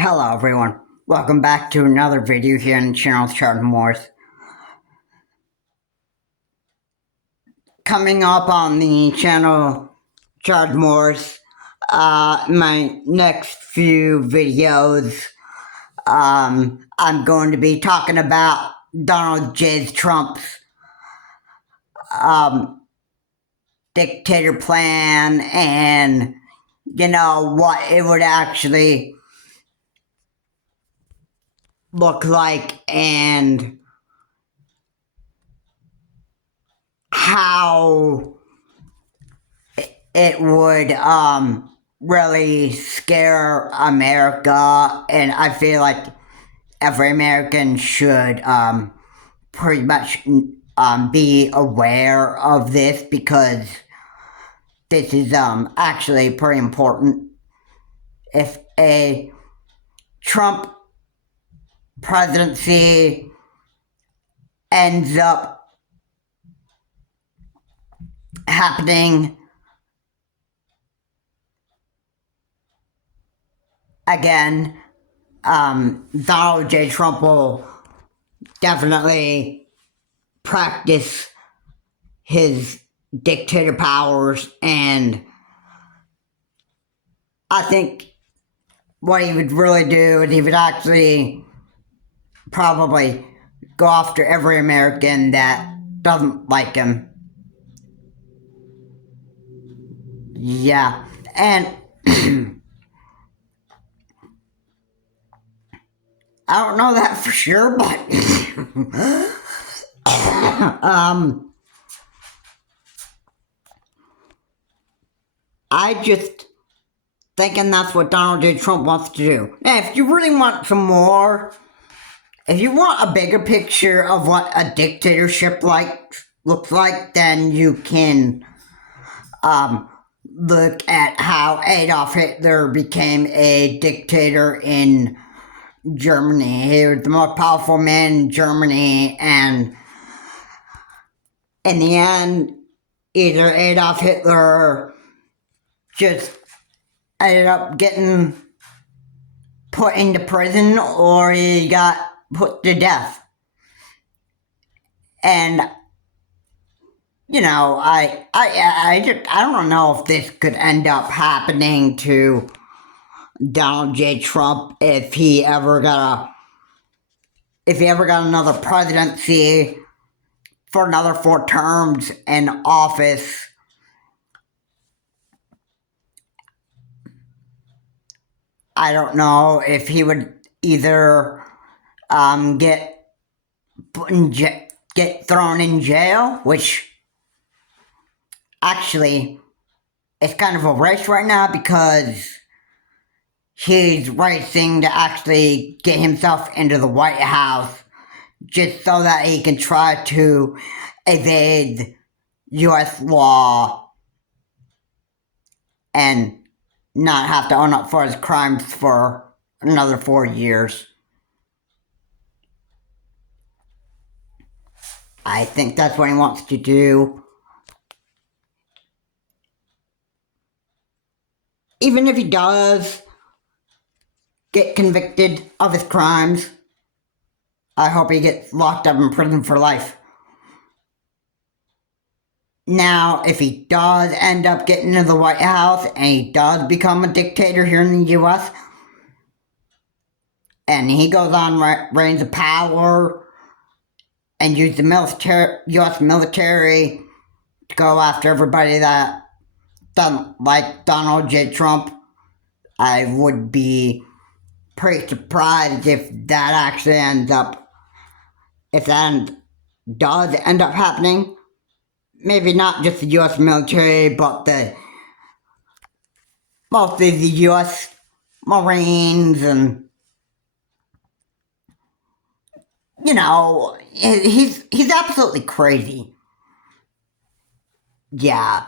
Hello everyone, welcome back to another video here on the channel Chard Wars. Coming up on the channel Chard Wars, my next few videos, I'm going to be talking about Donald J. Trump's dictator plan and, what it would actually look like and how it would really scare America, and I feel like every American should pretty much be aware of this because this is actually pretty important. If a Trump presidency ends up happening again, Donald J. Trump will definitely practice his dictator powers, and I think what he would really do is he would actually probably go after every American that doesn't like him. Yeah, and I don't know that for sure, but I just thinking that's what Donald J. Trump wants to do. Now, if you really want some more, if you want a bigger picture of what a dictatorship looks like, then you can look at how Adolf Hitler became a dictator in Germany. He was the most powerful man in Germany, and in the end, either Adolf Hitler just ended up getting put into prison or he got put to death. And I don't know if this could end up happening to Donald J. Trump if he ever got another presidency for another 4 terms in office. I don't know if he would either get thrown in jail, which actually it's kind of a race right now because he's racing to actually get himself into the White House just so that he can try to evade U.S. law and not have to own up for his crimes for another 4 years. I think that's what he wants to do. Even if he does get convicted of his crimes, I hope he gets locked up in prison for life. Now, if he does end up getting into the White House and he does become a dictator here in the U.S., and he goes on reigns of power and use the U.S. military to go after everybody that doesn't like Donald J. Trump, I would be pretty surprised if that actually does end up happening. Maybe not just the U.S. military, but mostly the U.S. Marines, and he's absolutely crazy. Yeah.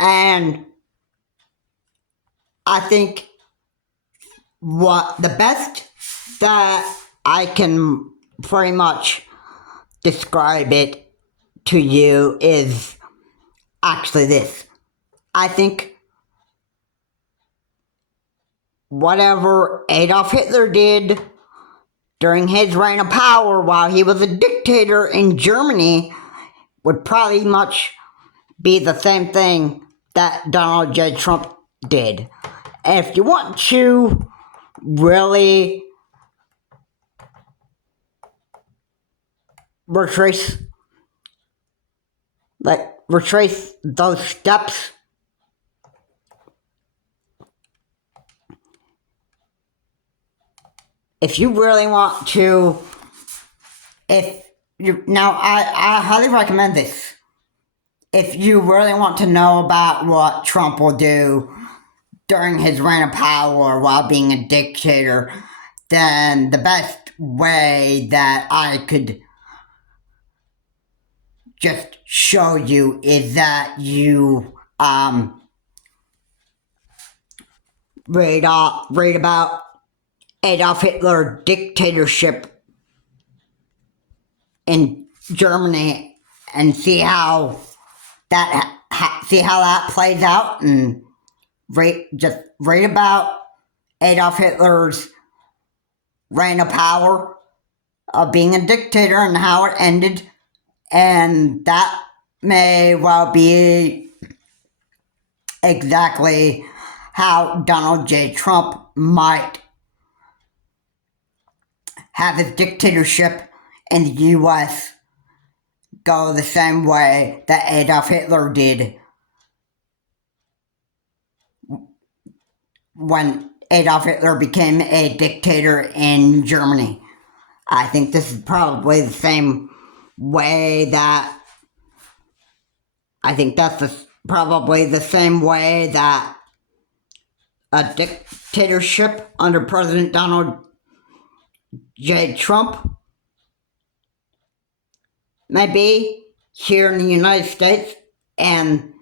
And I think what the best that I can pretty much describe it to you is actually this. I think whatever Adolf Hitler did during his reign of power while he was a dictator in Germany would probably much be the same thing that Donald J. Trump did. And if you want to really retrace those steps, if you really want to, I highly recommend this. If you really want to know about what Trump will do during his reign of power while being a dictator, then the best way that I could just show you is that you read about Adolf Hitler dictatorship in Germany and see how that plays out, and read about Adolf Hitler's reign of power of being a dictator and how it ended. And that may well be exactly how Donald J. Trump might have his dictatorship in the U.S. go the same way that Adolf Hitler did when Adolf Hitler became a dictator in Germany. I think this is probably the same way that probably the same way that a dictatorship under President Donald J. Trump may be here in the United States, and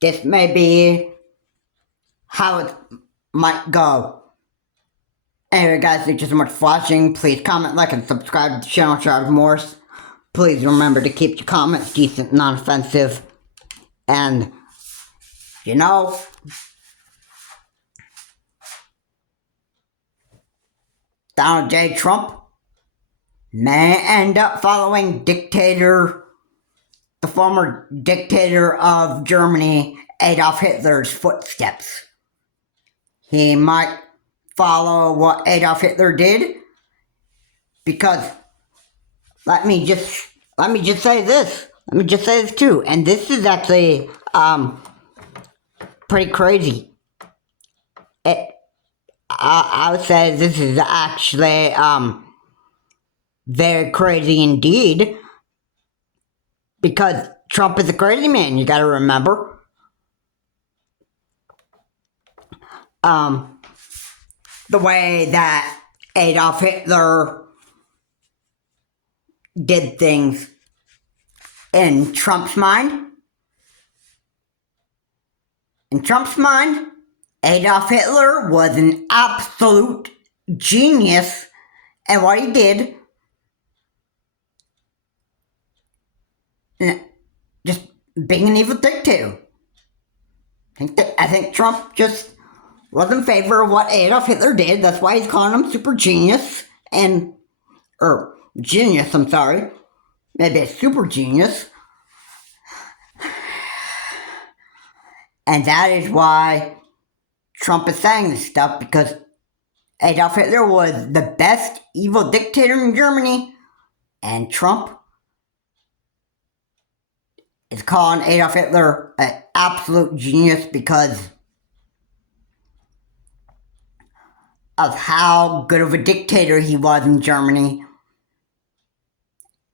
this may be how it might go. Anyway, guys, thank you so much for watching. Please comment, like, and subscribe to the channel, Charles Morse. Please remember to keep your comments decent, non-offensive, and, Donald J. Trump may end up following the former dictator of Germany, Adolf Hitler's footsteps. He might follow what Adolf Hitler did, because let me just say this. Let me just say this too, and this is actually pretty crazy. I would say this is actually very crazy indeed, because Trump is a crazy man, you gotta remember. The way that Adolf Hitler did things in Trump's mind. In Trump's mind, Adolf Hitler was an absolute genius at what he did. Just being an evil dictator. I think Trump just was in favor of what Adolf Hitler did. That's why he's calling him super genius. Genius, I'm sorry. Maybe a super genius. And that is why Trump is saying this stuff, because Adolf Hitler was the best evil dictator in Germany, and Trump is calling Adolf Hitler an absolute genius because of how good of a dictator he was in Germany.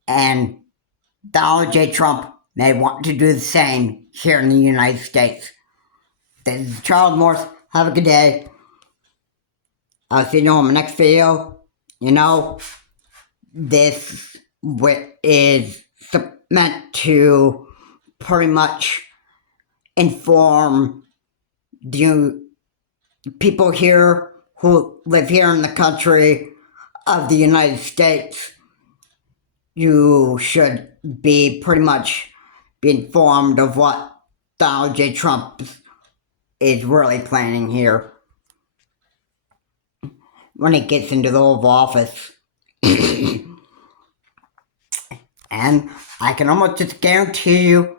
And Donald J. Trump may want to do the same here in the United States. This is Charles Morse. Have a good day. I'll see you on my next video. This is meant to pretty much inform the people here who live here in the country of the United States. You should be pretty much be informed of what Donald J. Trump is really planning here. when he gets into the Oval Office. And I can almost just guarantee you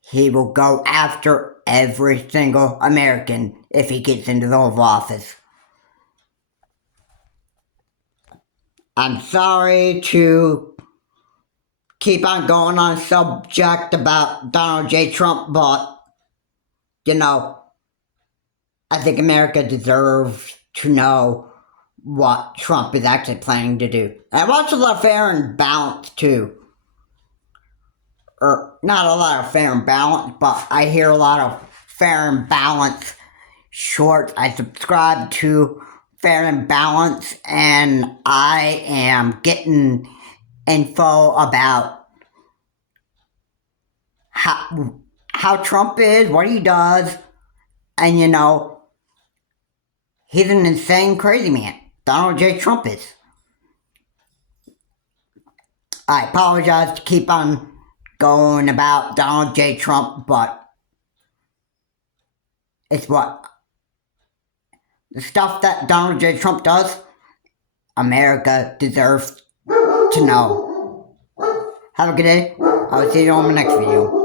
he will go after every single American if he gets into the Oval Office. I'm sorry to keep on going on a subject about Donald J. Trump, but, I think America deserves to know what Trump is actually planning to do. And I watch a lot of Fair and Balanced too. Or not a lot of Fair and Balanced, but I hear a lot of Fair and Balanced shorts. I subscribe to Fair and Balanced, and I am getting info about how Trump is, what he does, and he's an insane, crazy man. Donald J. Trump is. I apologize to keep on going about Donald J. Trump, but it's what the stuff that Donald J. Trump does, America deserves to know. Have a good day. I'll see you on the next video.